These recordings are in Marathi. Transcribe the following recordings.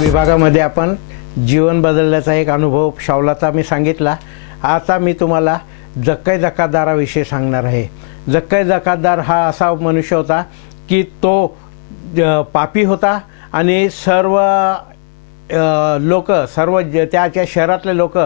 विभागामध्ये आपण जीवन बदलण्याचा एक अनुभव शाऊलाचा मी सांगितला। आता मी तुम्हाला जक्कई जकातदाराविषयी सांगणार आहे। जक्कई जकातदार हा असा मनुष्य होता की तो पापी होता आणि सर्व लोक सर्व त्याच्या शहरातले लोक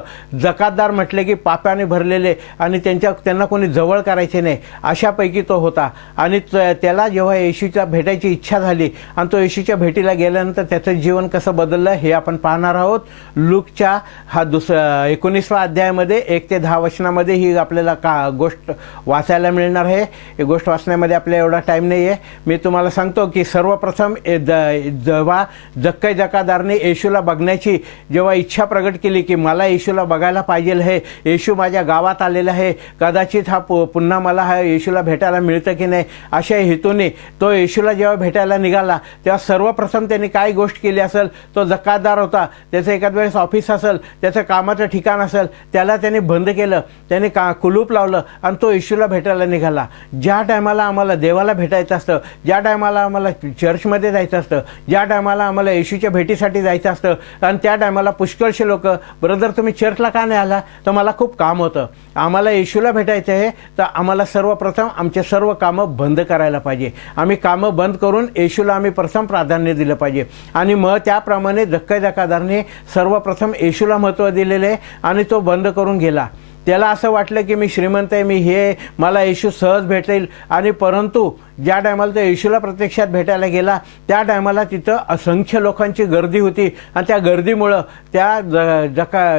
जकातदार म्हटले की पापाने भरलेले आणि त्यांना कोणी जवळ करायचे नाही अशापैकी तो होता। आणि त्याला जेव्हा येशूच्या भेटायची इच्छा झाली आणि तो येशूच्या भेटीला गेल्यानंतर त्याचं जीवन कसं बदललं हे आपण पाहणार आहोत। लूकच्या हा 19व्या अध्यायामध्ये 1 ते 10 वचनामध्ये ही आपल्याला गोष्ट वाचायला मिळणार आहे। ही गोष्ट वाचण्यामध्ये आपल्याला एवढा टाईम नाही आहे। मी तुम्हाला सांगतो की सर्वप्रथम जेव्हा जक्कई जकातदारने येशूला बघण्याची जेव्हा इच्छा प्रगट केली की मला येशूला बघायला पाहिजे आहे, येशू माझ्या गावात आलेला आहे, कदाचित हा पुन्हा मला हा येशूला भेटायला मिळतं की नाही अशा हेतूने तो येशूला जेव्हा भेटायला निघाला तेव्हा सर्वप्रथम त्यांनी काय गोष्ट केली असेल, तो जकातदार होता, त्याचं एखाद वेळेस ऑफिस असेल, त्याचं कामाचं ठिकाण असेल, त्याला त्याने बंद केलं, त्याने कुलूप लावलं आणि तो येशूला भेटायला निघाला। ज्या टायमाला आम्हाला देवाला भेटायचं असतं, ज्या टायमाला आम्हाला चर्चमध्ये जायचं असतं, ज्या टायमाला आम्हाला येशूच्या भेटीसाठी जायचं असतं आणि त्या टायमाला पुष्कळशे लोक ब्रदर तुम्ही चर्चला का नाही आला, तर मला खूप काम होतं, आम्हाला येशूला भेटायचं आहे, तर आम्हाला सर्वप्रथम आमचे सर्व कामं बंद करायला पाहिजे, आम्ही कामं बंद करून येशूला आम्ही प्रथम प्राधान्य दिलं पाहिजे। आणि मग त्याप्रमाणे जक्कई जकातदारने सर्वप्रथम येशूला महत्त्व दिलेले आणि तो बंद करून गेला। त्याला असं वाटलं की मी श्रीमंत आहे, मी मला येशू सहज भेटेल, आणि परंतु ज्या टायमाला तो येशूला प्रत्यक्षात भेटायला गेला त्या टायमाला तिथं असंख्य लोकांची गर्दी होती आणि त्या गर्दीमुळं त्या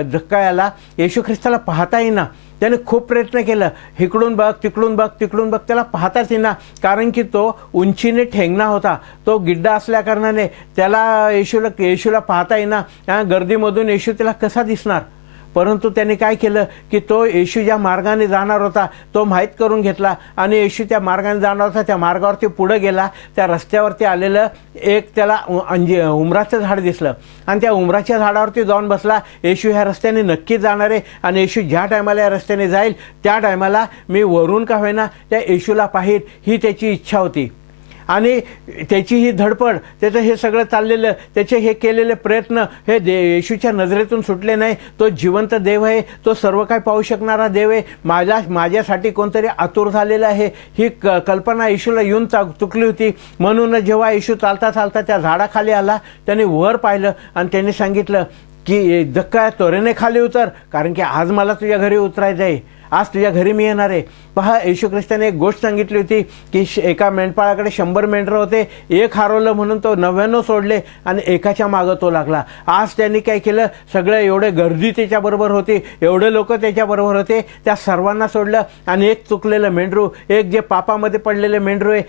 जक्कायाला येशू ख्रिस्ताला पाहता येईना। त्याने खूप प्रयत्न केलं, इकडून बघ तिकडून बघ तिकडून बघ, त्याला पाहताच येईना, कारण की तो उंचीने ठेंगणा होता, तो गिड्डा असल्याकारणाने त्याला येशूला पाहता येईना। त्या गर्दीमधून येशू त्याला कसा दिसणार। परंतु त्याने काय केलं की तो येशू ज्या मार्गाने जाणार होता तो माहीत करून घेतला आणि येशू त्या मार्गाने जाणार होता त्या मार्गावरती पुढे गेला। त्या रस्त्यावरती आलेलं एक त्याला उमराचं झाड दिसलं आणि त्या उमराच्या झाडावरती जाऊन बसला। येशू ह्या रस्त्याने नक्कीच जाणार आहे आणि येशू ज्या टायमाला या रस्त्याने जाईल त्या टायमाला मी वरून का होईना त्या येशूला पाहील, ही त्याची इच्छा होती। आणि त्याची ही धडपड, त्याचं हे सगळं चाललेलं, त्याचे हे केलेले प्रयत्न हे येशूच्या नजरेतून सुटले नाही। तो जिवंत देव आहे, तो सर्व काही पाहू शकणारा देव आहे, माझ्यासाठी कोणतरी आतुर झालेला आहे, ही कल्पना येशूला येऊन चुकली होती। म्हणून जेव्हा येशू चालता चालता त्या झाडाखाली आला त्याने वर पाहिलं आणि त्यांनी सांगितलं की जक्कई त्वरेने खाली उतर, कारण की आज मला तुझ्या घरी उतरायचं आहे, आज तुझ्या घरी मी येणार आहे। पहा, येशू ख्रिस्ताने एक गोष्ट सांगितली होती की एका मेंढपाळाकडे 100 मेंढरं होते, एक हरवलं म्हणून तो 99 सोडले आणि एकाच्या मागं तो लागला। आज त्यांनी काय केलं, सगळे एवढे गर्दी त्याच्याबरोबर होती, एवढे लोक त्याच्याबरोबर होते, त्या सर्वांना सोडलं आणि एक चुकलेलं मेंढरू, एक जे पापामध्ये पडलेले मेंढरू आहे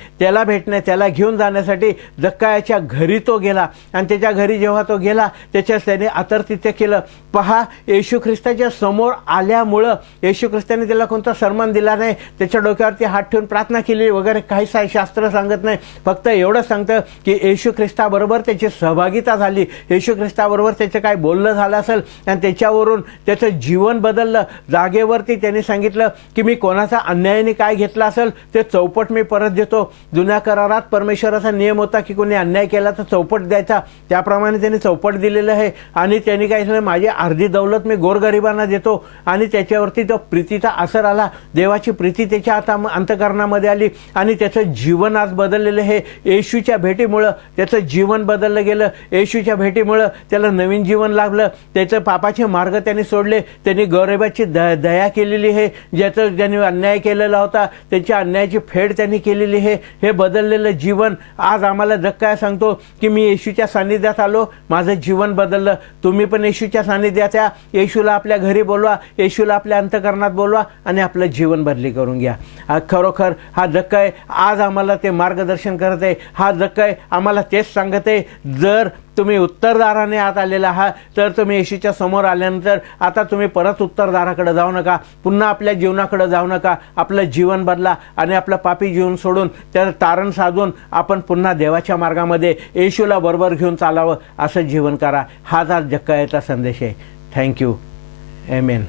त्याला घेऊन जाण्यासाठी जक्कायाच्या घरी तो गेला। आणि त्याच्या घरी जेव्हा तो गेला त्याने आतरतित्य केलं। पहा, येशू ख्रिस्ताच्या समोर आल्यामुळं येशू ख्रिस्ताने त्याला कोणता सन्मान दिला नाही, त्याच्या डोक्यावरती हात ठेवून प्रार्थना केली वगैरे काही शास्त्र सांगत नाही, फक्त एवढं सांगतं की येशू ख्रिस्ताबरोबर त्याची सहभागिता झाली, येशू ख्रिस्ताबरोबर त्याचं काय बोलणं झालं असेल आणि त्याच्यावरून त्याचं जीवन बदललं। जागेवरती त्यांनी सांगितलं की मी कोणाचा अन्यायाने काय घेतला असेल ते चौपट मी परत देतो। जुन्या करारात परमेश्वराचा नियम होता की कोणी अन्याय केला तर चौपट द्यायचा, त्याप्रमाणे त्यांनी चौपट दिलेलं आहे। आणि त्यांनी काय सांगितलं, माझी अर्धी दौलत मी गोरगरिबांना देतो। आणि त्याच्यावरती तो प्रीतीचा असर आला, देवाची प्रीती त्याच्या अंतःकरणामध्ये आली आणि त्याचं जीवन आज बदललेलं आहे। येशूच्या भेटीमुळं त्याचं जीवन बदललं गेलं, येशूच्या भेटीमुळं त्याला नवीन जीवन लाभलं, त्याचं पापाचे मार्ग त्यांनी सोडले, त्यांनी गरिबाची दया केलेली आहे, ज्याचं ज्यांनी अन्याय केलेला होता त्याच्या अन्यायाची फेड त्यांनी केलेली आहे। हे बदललेलं जीवन आज आम्हाला जक्काया सांगतो की मी येशूच्या सान्निध्यात आलो, माझं जीवन बदललं। तुम्ही पण येशूच्या सान्निध्यात या, येशूला आपल्या घरी बोलवा, येशूला आपल्या अंतःकरणात बोलवा आणि आपलं जीवन बदली करून घ्या। खरोखर हा जक्कई आज आम्हाला ते मार्गदर्शन करत आहे, हा जक्कई आम्हाला तेच सांगत आहे, जर तुम्ही उत्तरदाराने आत आलेला आहात तर तुम्ही येशूच्या समोर आल्यानंतर आता तुम्ही परत उत्तरदाराकडे जाऊ नका, पुन्हा आपल्या जीवनाकडे जाऊ नका, आपलं जीवन बदला आणि आपलं पापी जीवन सोडून त्याला तारण साधून आपण पुन्हा देवाच्या मार्गामध्ये येशूला बरोबर घेऊन चालावं असं जीवन करा। हाच आज जक्कायाचा संदेश आहे। थँक्यू, आमेन।